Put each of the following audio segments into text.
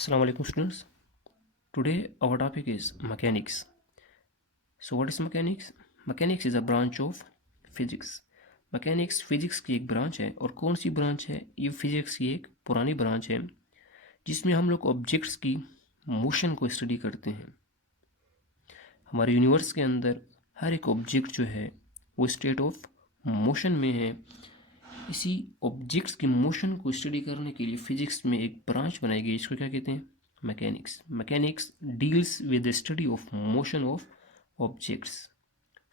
Assalamu alaikum students. Today our topic is mechanics. So what is mechanics? Mechanics is a branch of physics. Mechanics physics की एक branch है और कौन सी branch है? ये physics की एक पुरानी ब्रांच है जिसमें हम लोग ऑब्जेक्ट्स की मोशन को स्टडी करते हैं। हमारे यूनिवर्स के अंदर हर एक ऑब्जेक्ट जो है वो स्टेट ऑफ मोशन में है। इसी ऑब्जेक्ट्स की मोशन को स्टडी करने के लिए फिजिक्स में एक ब्रांच बनाई गई, इसको क्या कहते हैं? Mechanics. Mechanics deals with the study of motion of objects.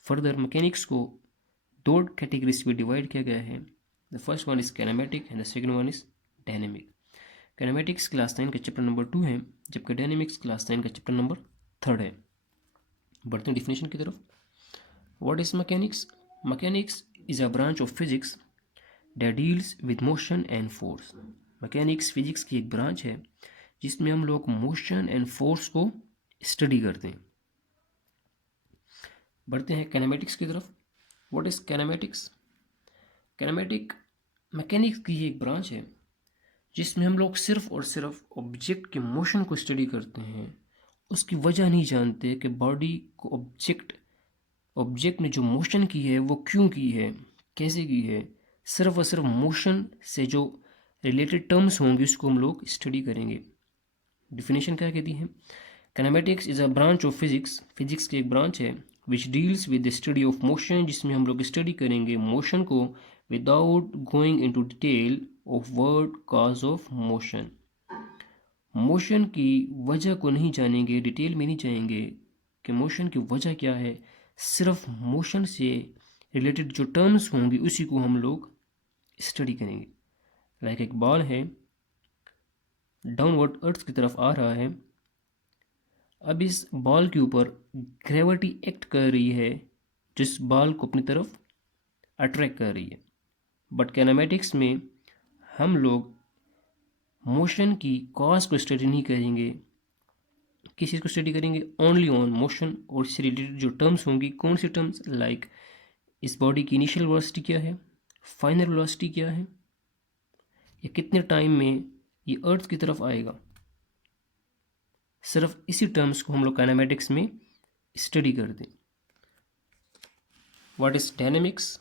Further mechanics को दो कैटेगरीज में डिवाइड किया गया है। The first one is kinematic and the second one is dynamic. Kinematics class 9 का चैप्टर नंबर 2 है, जबकि डायनेमिक्स क्लास 9 का चैप्टर नंबर 3 है। बढ़ते हैं डिफिनेशन की तरफ। What is mechanics? Mechanics is a branch of physics that deals with motion and force। Mechanics physics की एक ब्रांच है जिसमें हम लोग मोशन एंड फोर्स को स्टडी करते हैं। बढ़ते हैं कैनेमेटिक्स की तरफ। What is kinematics? Kinematic mechanics की एक ब्रांच है जिसमें हम लोग सिर्फ और सिर्फ ऑब्जेक्ट के मोशन को स्टडी करते हैं, उसकी वजह नहीं जानते कि बॉडी को ऑब्जेक्ट ने जो मोशन की है वो क्यों की है, कैसे की है। सिर्फ और सिर्फ मोशन से जो रिलेटेड टर्म्स होंगे उसको हम लोग स्टडी करेंगे। डिफिनेशन क्या कहती है? Kinematics is a branch of physics. Physics की एक ब्रांच है which deals with the study of motion, जिसमें हम लोग स्टडी करेंगे मोशन को without going into detail of word cause of motion. Motion की वजह को नहीं जानेंगे, डिटेल में नहीं जाएंगे कि मोशन की वजह क्या है। सिर्फ मोशन से रिलेटेड जो टर्म्स होंगे उसी को हम लोग स्टडी करेंगे। लाइक एक बॉल है, डाउनवर्ड अर्थ की तरफ आ रहा है। अब इस बॉल के ऊपर ग्रेविटी एक्ट कर रही है जिस बॉल को अपनी तरफ अट्रैक्ट कर रही है। बट कैनेमेटिक्स में हम लोग मोशन की कॉज को स्टडी नहीं करेंगे। किस चीज़ को स्टडी करेंगे? Only on motion. और इससे रिलेटेड जो टर्म्स होंगी, कौन सी टर्म्स? लाइक इस बॉडी की इनिशियल वेलोसिटी क्या है, फाइनल वेलोसिटी क्या है, या कितने टाइम में ये अर्थ की तरफ आएगा। सिर्फ इसी टर्म्स को हम लोग काइनेमेटिक्स में स्टडी करते हैं। What is dynamics?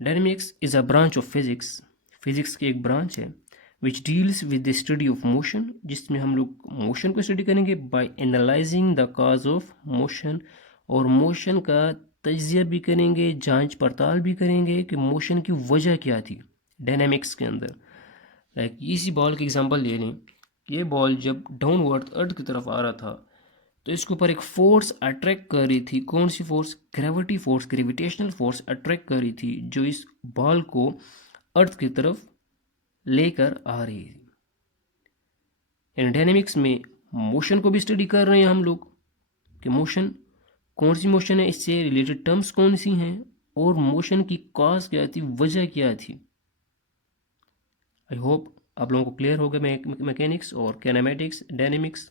Dynamics is a branch of physics. Physics की एक ब्रांच है which deals with the study of motion, जिसमें हम लोग मोशन को स्टडी करेंगे by analysing the cause of motion. और मोशन का तजिया भी करेंगे, जांच पड़ताल भी करेंगे कि मोशन की वजह क्या थी डायनेमिक्स के अंदर। लाइक इसी बॉल की एग्जांपल ले लें। ये बॉल जब डाउनवर्ड अर्थ की तरफ आ रहा था तो इसके ऊपर एक फोर्स अट्रैक्ट कर रही थी। कौन सी force? Gravity force, gravitational force attract कर रही थी जो इस बॉल को अर्थ की तरफ लेकर आ रही थी। इन डायनेमिक्स में मोशन को भी स्टडी कर रहे हैं हम लोग कि मोशन कौन सी मोशन है, इससे रिलेटेड टर्म्स कौन सी हैं, और मोशन की कॉज क्या थी, वजह क्या थी। आई होप आप लोगों को क्लियर होगा मैकेनिक्स और कैनेमेटिक्स, डायनेमिक्स।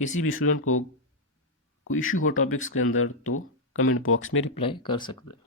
किसी भी स्टूडेंट को कोई इशू हो टॉपिक्स के अंदर तो कमेंट बॉक्स में रिप्लाई कर सकते हैं।